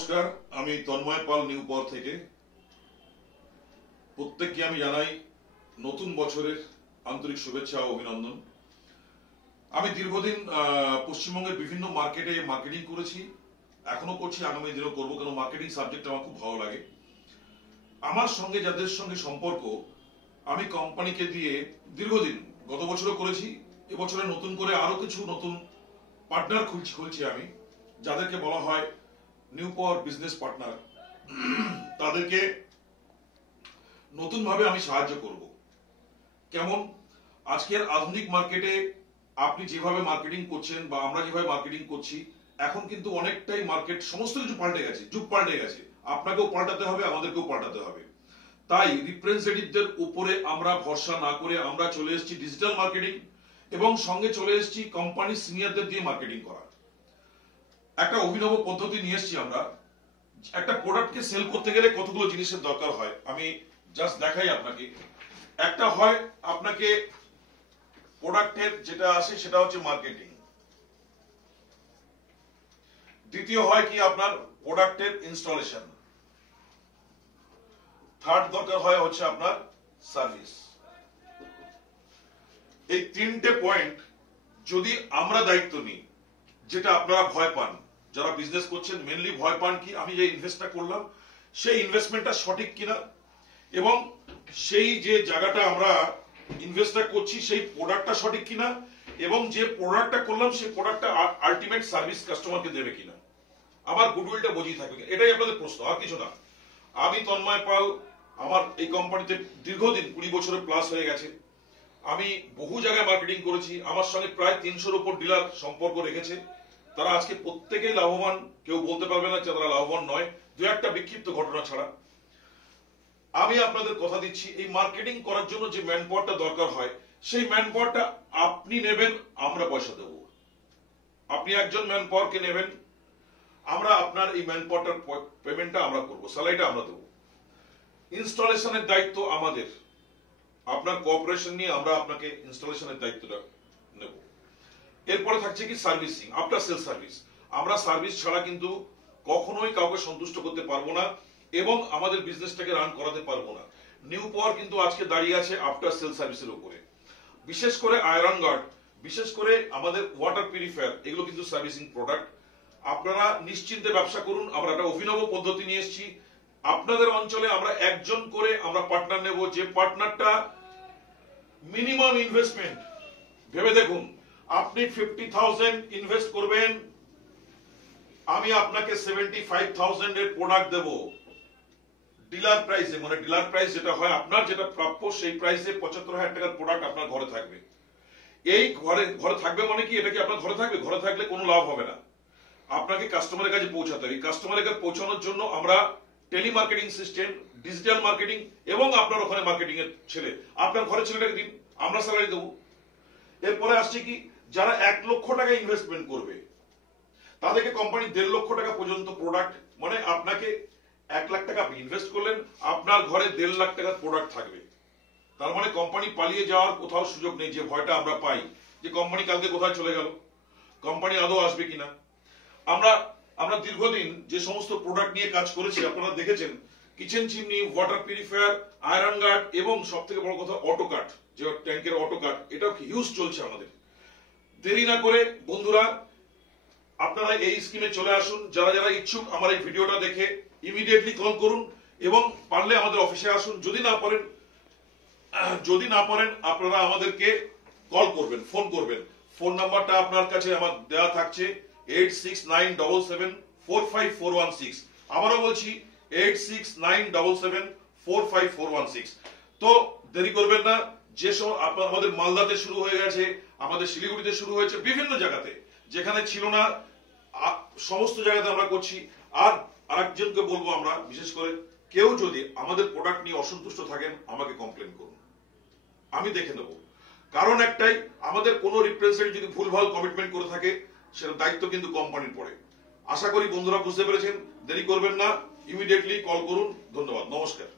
নমস্কার, আমি তন্ময় পাল নিউপর থেকে প্রত্যেককে আমি জানাই নতুন বছরের আন্তরিক শুভেচ্ছা ও অভিনন্দন। আমি দীর্ঘদিন পশ্চিমবঙ্গের বিভিন্ন মার্কেটে মার্কেটিং করেছি, এখনো করছি, আগামী দিনেও করবো, কারণ মার্কেটিং সাবজেক্ট আমার খুব ভালো লাগে। আমার সঙ্গে যাদের সঙ্গে সম্পর্ক, আমি কোম্পানিকে দিয়ে দীর্ঘদিন গত বছরও করেছি, এবছরে নতুন করে আরো কিছু নতুন পার্টনার খুলছি আমি, যাদেরকে বলা হয় নিউপর বিজনেস পার্টনার। তাদেরকে নতুন ভাবে আমি সাহায্য করব। কেমন? আজকের আধুনিক মার্কেটে আপনি যেভাবে মার্কেটিং করছেন বা আমরা যেভাবে মার্কেটিং করছি, এখন কিন্তু অনেকটাই মার্কেট সমস্ত কিছু পাল্টে গেছে, যুগ পাল্টে গেছে। আপনাকেও পাল্টাতে হবে, আমাদেরকেও পাল্টাতে হবে। তাই রিপ্রেজেন্টেটিভদের উপরে আমরা ভরসা না করে আমরা চলে এসেছি ডিজিটাল মার্কেটিং, এবং সঙ্গে চলে এসেছি কোম্পানি সিনিয়রদের দিয়ে মার্কেটিং করা। একটা অভিনব পদ্ধতি নিয়ে এসেছি আমরা। একটা প্রোডাক্টকে সেল করতে গেলে কতগুলো জিনিসের দরকার হয়, আমি জাস্ট দেখাই আপনাকে। একটা হয় আপনাকে প্রোডাক্টের যেটা আসে সেটা হচ্ছে মার্কেটিং। দ্বিতীয় হয় কি আপনার প্রোডাক্টের ইনস্টলেশন। থার্ড দরকার হয় হচ্ছে আপনার সার্ভিস। এই তিনটে পয়েন্ট যদি আমরা দায়িত্ব নিই, যেটা আপনারা ভয় পান, যারা বিজনেস করছেন মেনলি ভয় পান কি আমি যে ইনভেস্টটা করলাম সেই ইনভেস্টমেন্টটা সঠিক কিনা, এবং সেই যে জায়গাটা আমরা ইনভেস্টটা করছি সেই প্রোডাক্টটা সঠিক কিনা, এবং যে প্রোডাক্টটা করলাম সেই প্রোডাক্টটা আলটিমেট সার্ভিস কাস্টমারকে দেবে কিনা, আমার গুডউইলটা বুঝিয়ে থাকবে, এটাই আপনাদের প্রশ্ন, আর কিছু না। আমি তন্ময় পাল, আমার এই কোম্পানিতে দীর্ঘদিন 20 বছরের প্লাস হয়ে গেছে। আমি বহু জায়গায় মার্কেটিং করেছি, আমার সঙ্গে প্রায় 300-র উপর ডিলার সম্পর্ক রেখেছে। তারা আজকে প্রত্যেকেই লাভবান, কেউ বলতে পারবে না যে তারা লাভবান নয়, দু একটা বিক্ষিপ্ত ঘটনা ছাড়া। আমি আপনাদের কথা দিচ্ছি, এই মার্কেটিং করার জন্য যে ম্যান পাওয়ারটা দরকার হয়, সেই ম্যান পাওয়ারটা আপনি নেবেন, আমরা পয়সা দেব। আপনি একজন ম্যান পাওয়ারকে নেবেন, আমরা আপনার এই ম্যান পাওয়ারটার পেমেন্টটা আমরা করবো, স্যালারিটা আমরা দেবো। ইনস্টলেশনের দায়িত্ব আমাদের, আপনার কোঅপারেশন নিয়ে আমরা আপনাকে ইনস্টলেশনের দায়িত্বটা নেব। এরপরে থাকছে কি সার্ভিসিং, আফটার সেল সার্ভিস। আমরা সার্ভিস ছাড়া কিন্তু কখনোই কাউকে সন্তুষ্ট করতে পারবো না, এবং আমাদের বিজনেসটাকে রান করাতে পারবো না। নিউপর কিন্তু আজকে দাঁড়িয়ে আছে আফটার সেল সার্ভিসের উপরে। বিশেষ করে আয়রন গার্ড, বিশেষ করে আমাদের ওয়াটার পিউরিফায়ার, এগুলো কিন্তু সার্ভিসিং প্রোডাক্ট। আপনারা নিশ্চিন্তে ব্যবসা করুন। আমরা একটা অভিনব পদ্ধতি নিয়ে এসেছি। আপনাদের অঞ্চলে আমরা একজন করে আমরা পার্টনার নেব, যে পার্টনারটা মিনিমাম ইনভেস্টমেন্ট, ভেবে দেখুন, আপনি 50,000 ইনভেস্ট করবেন, আমি আপনাকে 75,000 এর প্রোডাক্ট দেব ডিলার প্রাইসে। মানে ডিলার প্রাইস যেটা হয়, আপনার যেটা প্রাপ্য সেই প্রাইসে 75,000 টাকার প্রোডাক্ট আপনার ঘরে থাকবে। এই ঘরে থাকবে মানে কি, এটা কি আপনার ঘরে থাকবে? ঘরে থাকলে কোনো লাভ হবে না, আপনাকে কাস্টমারের কাছে পৌঁছাতে হবে। কাস্টমারের কাছে পৌঁছানোর জন্য আমরা টেলিমার্কেটিং সিস্টেম, ডিজিটাল মার্কেটিং, এবং আপনার ওখানে মার্কেটিং এর ছেলে, আপনার ঘরের ছেলেটাকে দিন, আমরা স্যালারি দেবো। এরপরে আসছে কি, যারা 1 লক্ষ টাকা ইনভেস্টমেন্ট করবে তাদেরকে কোম্পানি 1.5 লক্ষ টাকা পর্যন্ত প্রোডাক্ট, মানে আপনাকে 1 লাখ টাকা ইনভেস্ট করলেন, আপনার ঘরে 1.5 লাখ টাকার প্রোডাক্ট থাকবে। তার মানে কোম্পানি পালিয়ে যাওয়ার কোথাও সুযোগ নেই। যে ভয়টা আমরা পাই যে কোম্পানি কালকে কোথায় চলে গেল, কোম্পানি আদৌ আসবে কিনা। আমরা দীর্ঘদিন যে সমস্ত প্রোডাক্ট নিয়ে কাজ করেছি আপনারা দেখেছেন, kitchen chimney, water purifier, iron guard, এবং সব থেকে বড় কথা অটো কাট, যে ট্যাঙ্কের অটো কাট, এটাও হিউজ চলছে আমাদের। দেরি না করে বন্ধুরা আপনারা এই স্কিমে চলে আসুন। যারা যারা ইচ্ছুক আমার এই ভিডিওটা দেখে ইমিডিয়েটলি কল করুন, এবং পারলে আমাদের অফিসে আসুন। যদি না পারেন আপনারা আমাদেরকে কল করবেন, ফোন করবেন। ফোন নাম্বারটা আপনার কাছে আমার দেওয়া থাকছে 8697745416। আবারও বলছি 8697745416। তো দেরি করবেন না। যে সব আমাদের মালদাতে শুরু হয়ে গেছে, আমাদের শিলিগুড়িতে শুরু হয়েছে, বিভিন্ন জায়গাতে যেখানে ছিল না সমস্ত জায়গাতে আমরা করছি। আর আরেকজনকে বলবো, আমরা বিশেষ করে কেউ যদি আমাদের প্রোডাক্ট নিয়ে অসন্তুষ্ট থাকেন, আমাকে কমপ্লেন করুন, আমি দেখে নেব। কারণ একটাই, আমাদের কোনো রিপ্রেজেন্টেটিভ যদি ভুলভাল কমিটমেন্ট করে থাকে সেটা দায়িত্ব কিন্তু কোম্পানির পড়ে। আশা করি বন্ধুরা বুঝতে পেরেছেন। দেরি করবেন না, ইমিডিয়েটলি কল করুন। ধন্যবাদ, নমস্কার।